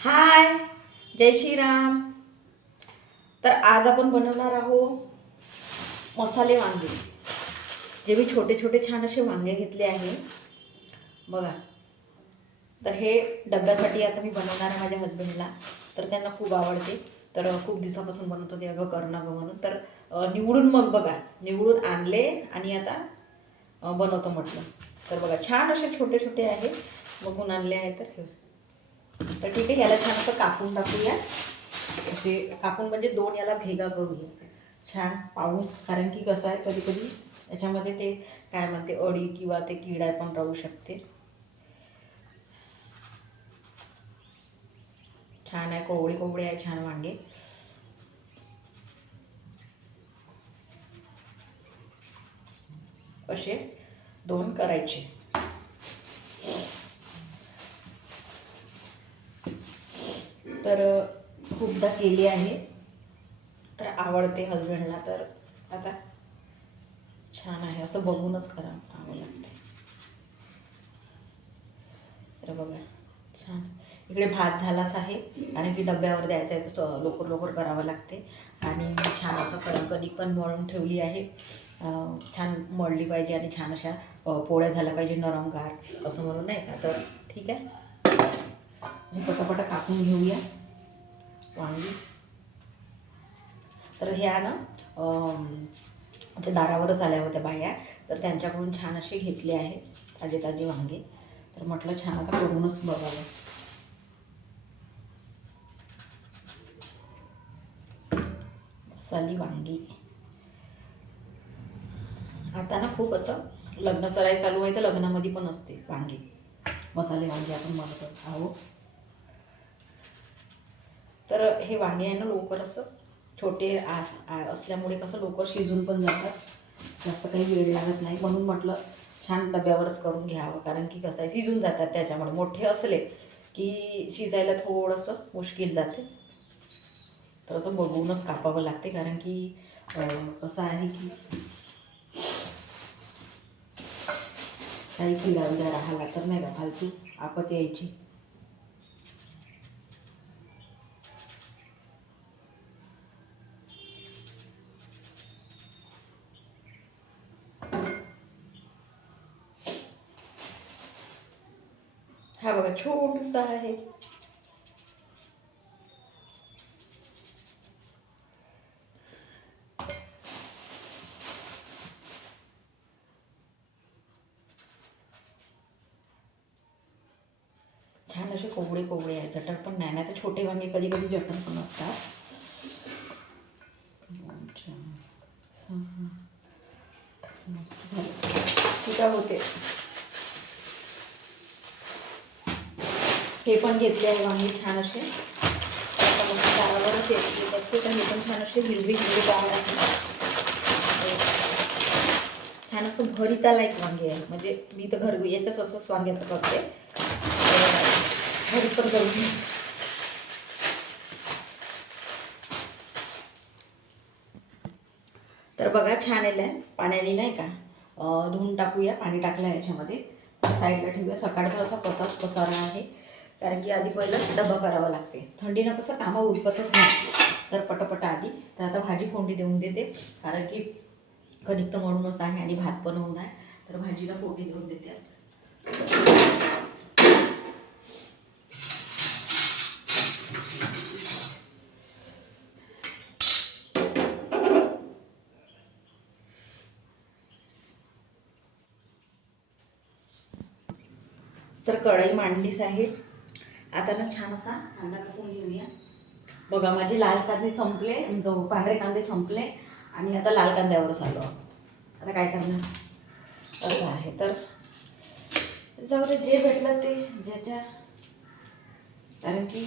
हाय जय श्रीराम. तर आज आपण बनवणार आहोत मसाले वांगे. जे मी छोटे छोटे छान असे वांगे घेतले आहे. बघा. तर हे डब्यासाठी आता मी बनवणार आहे माझ्या हस्बंडला तर त्यांना खूप आवडते. तर खूप दिवसापासून बनवत होते अगं करणं गं म्हणून. तर निवडून मग बघा. निवडून आणले आणि आता बनवतो म्हटलं. तर बघा छान असे छोटे छोटे आहे. बघून आणले आहे तर हे. तर ठीक आहे याला छान असं कापून टाकूया. असे कापून म्हणजे दोन याला भेगा करूया. छान पाहून कारण की कसं आहे कधी कधी याच्यामध्ये ते काय म्हणते अळी किंवा ते किडा पण राहू शकते. छान आहे कोवळे कोवळे आहे छान वांगे. असे दोन करायचे. तर खूपदा केली आहे. तर आवडते हजबंडला तर आता छान आहे. असं बघूनच करावं लागते तर बघा छान. इकडे भात झालाच आहे कारण की डब्यावर द्यायचा आहे. तसं लवकर लवकर करावं लागते. आणि छान असं कणकणी पण मळून ठेवली आहे. छान मळली पाहिजे आणि छान अशा पोळ्या झाल्या पाहिजे. नरमगार असं म्हणून नाही का? तर ठीक आहे. हे पटापटा कापून घेऊया. वांगी. तर ह्या ना आमच्या दारावरच आल्या होत्या बाया तर त्यांच्याकडून छान असे घेतले आहे ताजे ताजे वांगे. तर म्हटलं छान आता करूनच बघावं. मसाली वांगी. आता ना खूप असं लग्न सराई चालू आहे तर लग्नामध्ये पण असते वांगी. मसाले वांगे आपण म्हणतो आहोत. तर हे वांगे आहे ना लवकर असं छोटे आ असल्यामुळे कसं लवकर शिजून पण जातात. जास्त काही वेळ लागत नाही. म्हणून म्हटलं छान डब्यावरच करून घ्यावं. कारण की कसं आहे शिजून जातात त्याच्यामुळे. मोठे असले की शिजायला थोडंसं मुश्किल जाते. तर असं बघूनच कापावं लागते. कारण की कसं आहे की काही किडा विडा राहिला तर नाही का फालतू आपत यायची हा बघा छोटूसा आहे छान असे कोवळे कोवळे आहेत. जटर पण नाही ना तर छोटे वांगे कधी कधी जटर पण असतात. दोन, चार, होते. हे पण घेतले आहे वांगे छान असे. आता येत. असते तर हे पण छान असे हिरवी हिरवी डाळ आहे छान असं भरिता लाईक वांगे आहे. म्हणजे मी तर घर याच्याच असंच वांग्याचं करते. घरी पण करून तर बघा छान आहे. पाण्याने नाही का धुवून टाकूया. पाणी टाकलं आहे याच्यामध्ये साईडला ठेवूया. सकाळचा असा पसाच पसारा आहे. कारण की आधी पहिलं डबा करावा लागते. थंडीनं कसं कामं उरकतच नाही. तर पटापट आधी. तर आता भाजी फोडणी देऊन देते. कारण की कणिक तर म्हणूनच आहे आणि भात पण होऊन आहे. तर भाजीला फोडणी देऊन देते. आता तर कढई मांडलीच आहे. आता ना छान असा कांदा कापून घेऊया. बघा माझे लाल कांदे संपले. पांढरे कांदे संपले. आणि आता लाल कांद्यावरच आलो आता काय करणार? असं आहे. तर जाऊ दे जे भेटलं ते ज्याच्या कारण की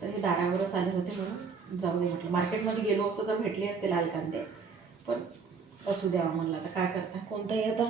तर हे दारावरच आले होते म्हणून जाऊ दे म्हटलं. मार्केटमध्ये गेलो असतो तर भेटले असते लाल कांदे. पण असू द्यावा म्हणलं. आता काय करता? कोणतंही आता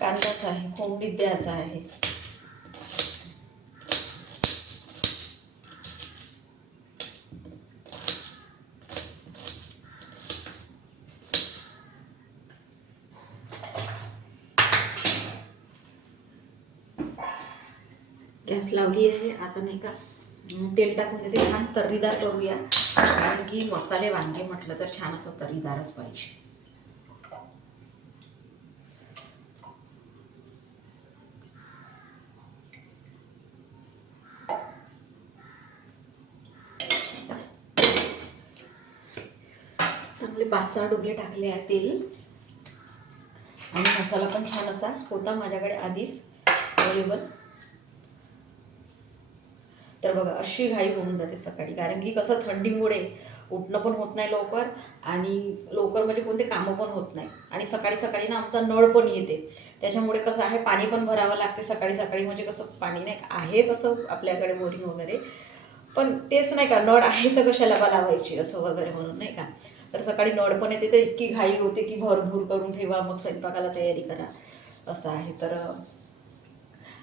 कांदाच आहे कोंबडीत द्यायचा आहे. गॅस लावली आहे आता नाही का? तेल टाकून देते. छान तर्रीदार करूया. कारण की मसाले वांगे म्हटलं तर छान असं तर्रीदारच पाहिजे. मी पाच सहा डुबले टाकले आहेत तेल आणि मसाला पण छान असा होता माझ्याकडे आधीच अवेलेबल तर बघा अशी घाई होऊन जाते सकाळी. कारण की कसं थंडीमुळे उठणं पण होत नाही लवकर आणि लवकर म्हणजे कोणते कामं पण होत नाही. आणि सकाळी सकाळी ना आमचा नळ पण येते. त्याच्यामुळे कसं आहे पाणी पण भरावं लागते सकाळी सकाळी. म्हणजे कसं पाणी नाही आहे तसं आपल्याकडे बोरिंग वगैरे. पण तेच नाही का नळ आहे तर कशाला लावायची असं वगैरे म्हणून नाही का? तर सकाळी नळ पण येते तर इतकी घाई होते की भरभूर करून ठेवा मग स्वयंपाकाला तयारी करा. असं आहे. तर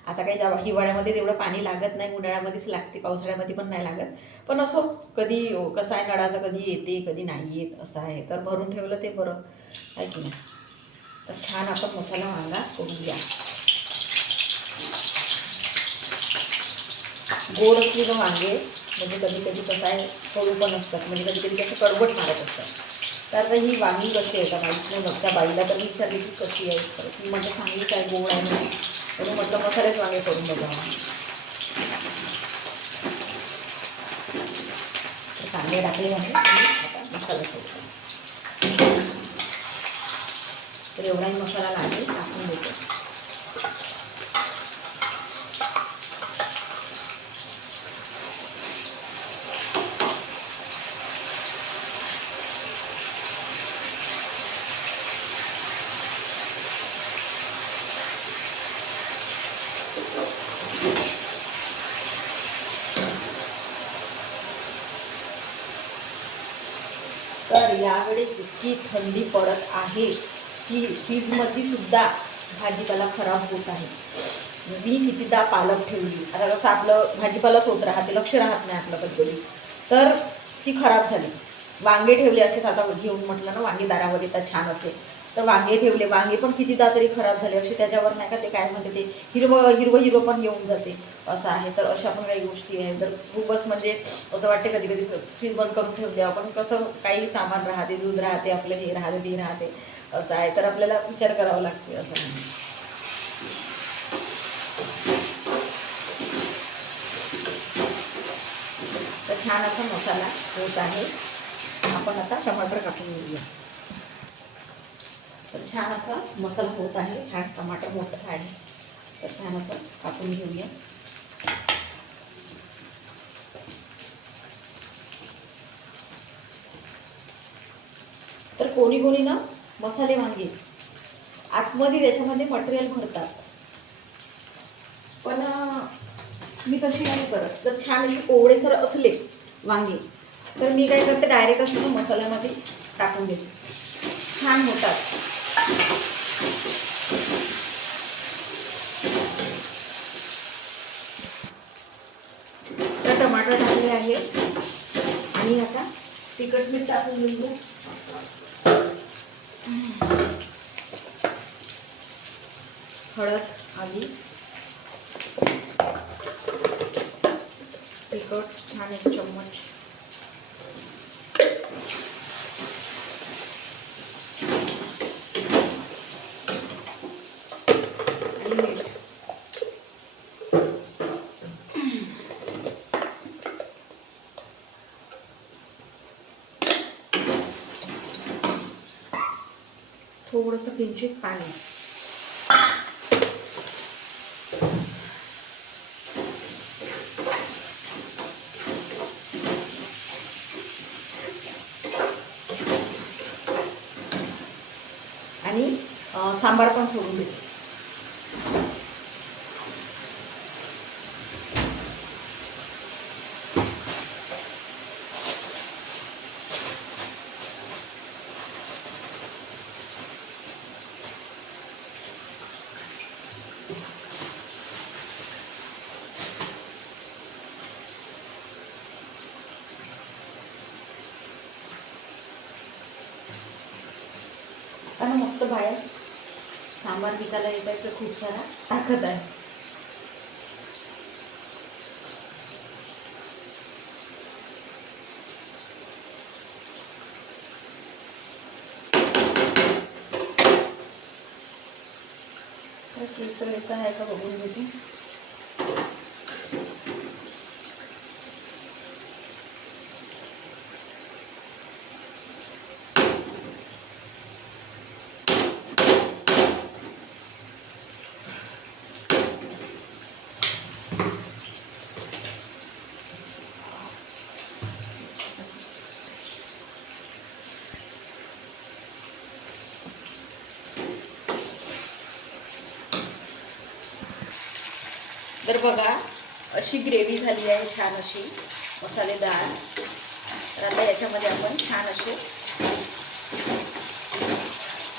आता काही जेव्हा हिवाळ्यामध्ये तेवढं पाणी लागत नाही उन्हाळ्यामध्येच लागते पावसाळ्यामध्ये पण नाही लागत. पण असो कधी कसं आहे नळाचं कधी येते कधी नाही येत असं आहे. तर भरून ठेवलं ते बरं. आहे की नाही? तर छान आपण मसाला वांगा करून घ्या. गोड असले तर वांगे म्हणजे कधी कधी कसं आहे कडू पण असतात म्हणजे कधी कधी कसं कडवट मारत असतात. तर आता ही वांगी कशी आहे? का माहीत नाही बाईला तर विचारली की कशी आहे? तर ती म्हणजे चांगली काय गोड आहे म्हणून म्हटलं मग मसालेच वांगे करून बघा. कांदे टाकले आहे आता मसाला सोडतो तर एवढाही मसाला लागेल टाकून देतो. तर यावेळेस इतकी थंडी पडत आहे की फ्रीजमध्ये सुद्धा भाजीपाला खराब होत आहे. मी कितीदा पालक ठेवली. आता कसं आपलं भाजीपालाच होत राहते लक्ष राहत नाही आपलं कधी तर ती खराब झाली. वांगे ठेवले असेच आता घेऊन म्हटलं ना वांगे दारावर येतात छान असे तर वांगे ठेवले. वांगे पण कितीदा तरी खराब झाले. असे त्याच्यावर नाही का ते काय म्हणते ते हिरवं हिरवं हिरवं पण येऊन जाते. असं आहे. तर अशा पण काही गोष्टी आहेत. तर खूपच म्हणजे असं वाटते कधी कधी फ्रीज बंद करून ठेवते आपण. कसं काही सामान राहते दूध राहते आपलं हे राहते ते राहते. असं आहे. तर आपल्याला विचार करावा लागते असं. तर छान असा मसाला होत आहे. आपण आता टमाटर कापून घेऊया. तर छान असा मसाला होत आहे. छान टमाटर मोठं आहे. तर छान असं कापून घेऊया. तर कोणी कोणी ना मसाले वांगे आतमध्ये त्याच्यामध्ये मटेरियल भरतात. पण मी तशी नाही करत. जर छान असे कोवळेसर असले वांगे तर मी काय करते डायरेक्ट असं मसाल्यामध्ये टाकून देते. छान होतात. टमाटर टाकले आहे. आणि आता तिखट मीठ टाकून घेऊ हळद आली तिखट छान एक चम्मच आणि मीठ थोडंसं किंचित पाणी. आणि सांबार पण सोडून देते Thank you. सांबार पिकाला येत आहे तर खूप सारा टाकत आहे. केसर वेसर आहे का बघून घेते. तर बघा अशी ग्रेव्ही झाली आहे छान अशी मसालेदार. तर आता याच्यामध्ये आपण छान असे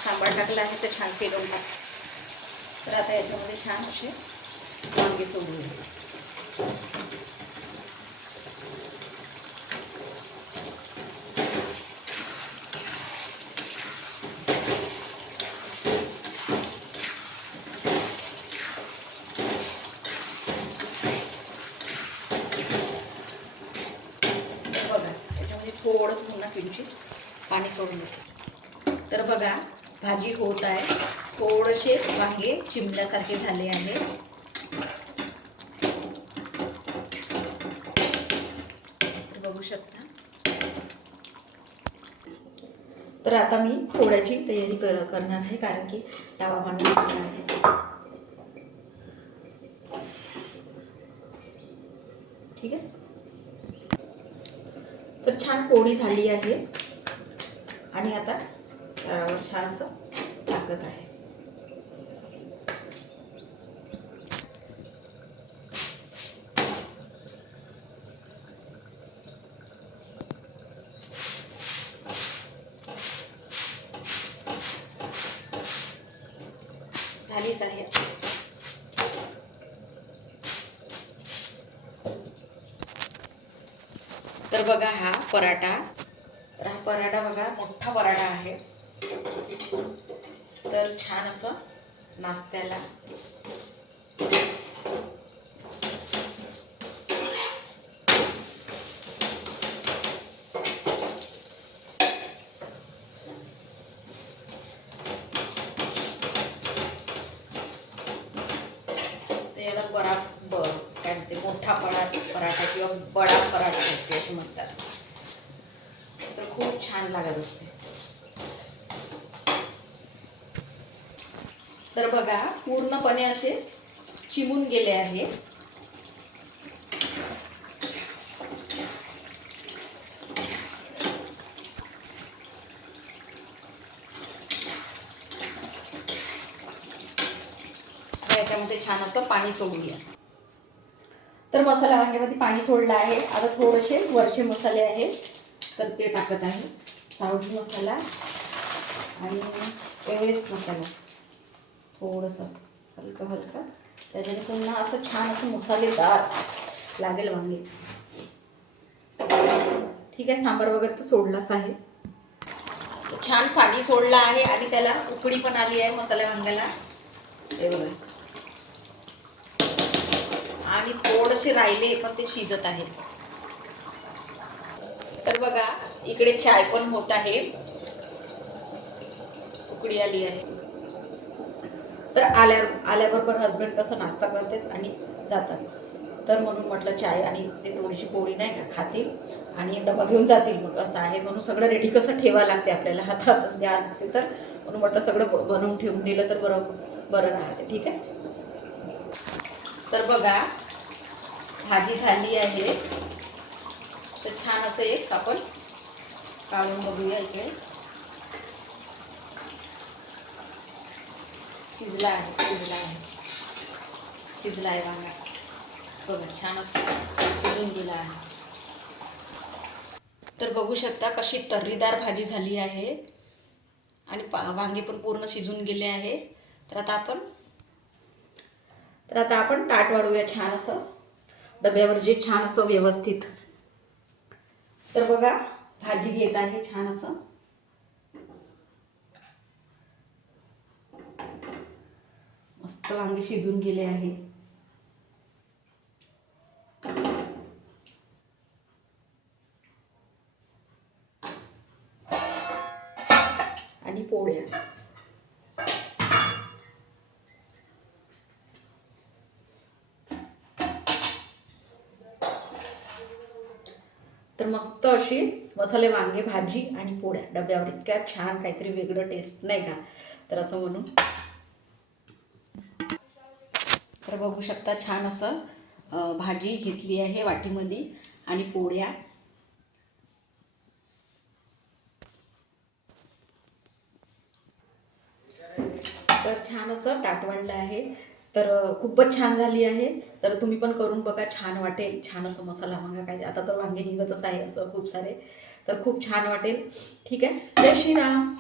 सांबार टाकला आहे तर छान पेरून टाक. तर आता याच्यामध्ये छान असे वांगे सोडून तर बघा त्याच्यामध्ये थोडंसं पुन्हा किंचित पाणी सोडून देते तर बघा भाजी होत आहे. थोडेसे वांगे चिमल्यासारखे झाले आहे. बघू शकता. तर आता मी फोड्याची तयारी कर करणार आहे कारण की तवा मांडून आहे. ठीक आहे? तर छान पोळी झाली आहे. आणि आता छानसं छान असं टाकत आहे. झालीच आहे तर बघा हा पराठा. तर हा पराठा बघा मोठा पराठा आहे. तर छान असं नाश्त्याला तर याला बरा ब काय म्हणते मोठा परा पराठा किंवा बडा पराठा असते असे म्हणतात तर खूप छान लागत असते तर बघा पूर्णपणे असे चिमून गेले आहे. याच्यामध्ये छान असं पाणी सोडूया. तर मसाला वांग्यामध्ये पाणी सोडलं आहे. आता थोडेसे वरचे मसाले आहेत. तर ते टाकत आहे. सावजी मसाला आणि एव्हरेस्ट मसाला. थोडंसं हलकं हलकं. त्याच्याने पुन्हा असं छान असं मसालेदार लागेल वांगे. ठीक आहे सांबार वगैरे तर सोडलाच आहे. छान पाणी सोडलं आहे आणि त्याला उकडी पण आली आहे मसाल्या वांग्याला. हे बघा. आणि थोडेसे राहिले पण ते शिजत आहे. तर बघा इकडे चाय पण होत आहे. उकडी आली आहे. तर आल्या आल्याबरोबर हस्बंड कसं नाश्ता करतात आणि जातात. तर म्हणून म्हटलं चाय आणि ते थोडीशी पोळी नाही का खातील आणि डबा घेऊन जातील. मग असं आहे म्हणून सगळं रेडी कसं ठेवा लागते आपल्याला हातात द्या लागते तर. म्हणून म्हटलं सगळं ब- बनवून ठेवून दिलं तर बरं बरं राहते. ठीक आहे? तर बघा भाजी झाली आहे. तर छान असं एक आपण काढून बघूया इकडे. शिजला आहे शिजला आहे. शिजला आहे वांगा. बघा छान असं शिजून गेला आहे. तर बघू शकता कशी तर्रीदार भाजी झाली आहे. आणि पा वांगे पण पूर्ण शिजून गेले आहे. तर आता आपण तर आता आपण ताट वाढूया छान असं. डब्यावर जे छान असं व्यवस्थित. तर बघा भाजी घेत आहे छान असं. मस्त वांगे शिजून गेले आहे. आणि पोळ्या. तर मस्त अशी मसाले वांगे भाजी आणि पोळ्या. डब्यावर इतक्या छान काहीतरी वेगळं टेस्ट नाही का? तर असं म्हणून तर बघू शकता छान असं भाजी घेतली आहे वाटीमध्ये आणि पोळ्या. तर छान असं ताटवंड आहे. तर खूपच छान झाली आहे. तर तुम्ही पण करून बघा छान वाटेल. छान असं मसाला वांगा काय आता तर वांगे निघतच आहे असं खूप सारे. तर खूप छान वाटेल. ठीक आहे. जय श्रीराम.